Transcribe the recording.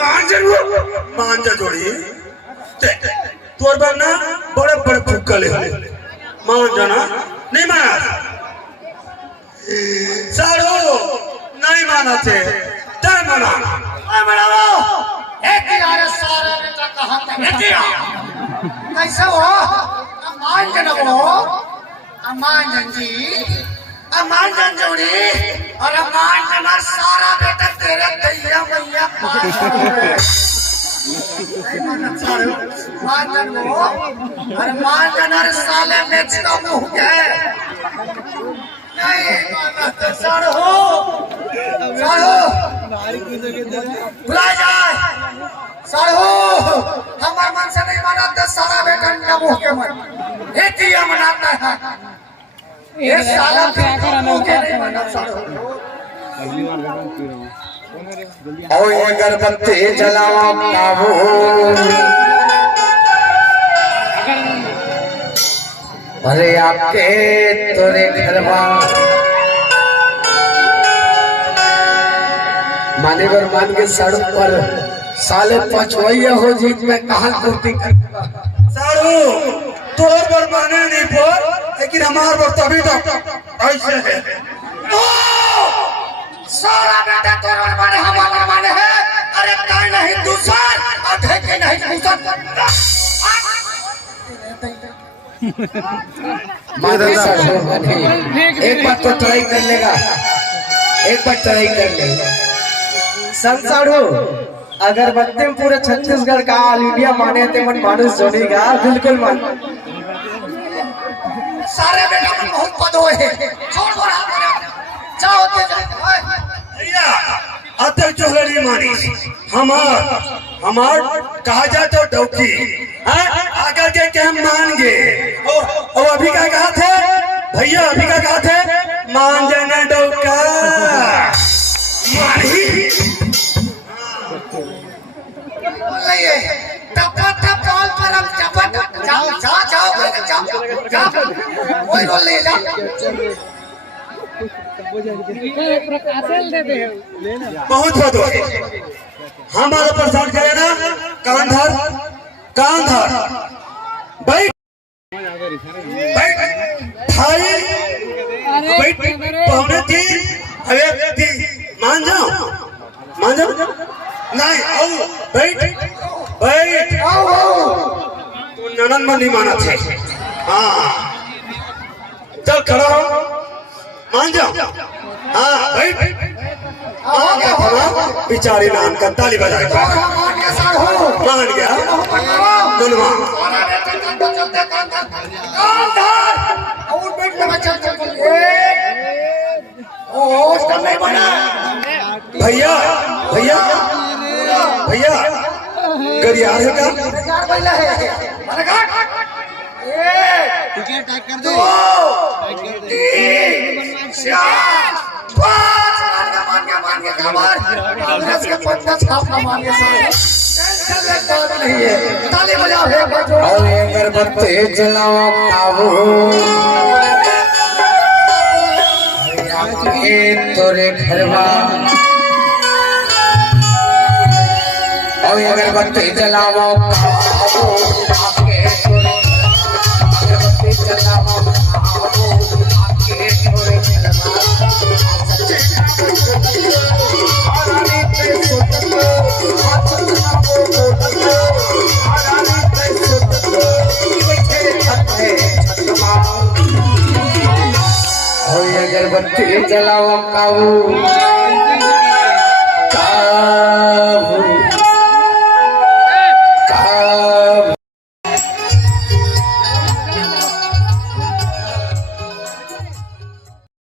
मांझा जोड़ी तोर बनना बड़े बड़े फुक्कले मान जाना नहीं माना सारो नहीं माना थे तय माना मनाओ एक यार सारे बेटा कहां तक बेटिया कैसे हो अमान जन हो अमान जन जी अमान जन जोड़ी और अमान जन सारा बेटा तेरे दैया मैया मान जन हो और मान जन साले में चिड़ा मुंह गए नहीं माना तो सारो बुला जाए सारो हमारे मन से नहीं माना तो सारा बेटा मुंह के मन एक ही मनाता है ये साला मुंह के नहीं माना सारो और अगरबत्ती जलाओ बाबू अरे आपके तोरे घरवा मानेवर मान के सड़क पर साले पछवैया हो जीत में कहां पूर्ति कर सारू तोर पर माने नहीं पर लेकिन हमार पर तभी तक ऐसे है सारा बेटा तोर माने हमारा माने है अरे काई नहीं दूसर और ठेके नहीं दूसर एक बार तो ट्राई कर लेगा एक बार ट्राई कर लेगा संसारो अगरबत्ती में पूरे छत्तीसगढ़ का ऑल इंडिया माने थे मन मानुष जोड़ेगा बिल्कुल मान सारे बेटा में बहुत पद हुए हैं छोड़ दो जाओ भैया अतः चोहरी मानी हमार कहा जाए तो डौकी आकर के हम मान गए और अभी क्या कहा थे भैया अभी क्या कहा थे मान जाना डौका मारी टपा टप बॉल पर हम टपा जाओ कोई रोल ले जा बहुत बहुत हमारा प्रसाद करे ना कांधर बैठ भाई बैठ पौने तीन अरे मान जाओ नहीं आओ बैठ तू ननन में नहीं माना थे हाँ चल खड़ा हो मान जाओ हाँ बैठ बिचारी नाम का ताली बजाए मान गया मनवा भैया भैया भैया गरियार है का अगरबत्ती जलाओ बाबू तोरे घरवा और अगरबत्ती जलाओ बाबू अगरबत्ती जलाओ बाबू आके तोरे घरवा अगरबत्ती जलाओ काऊ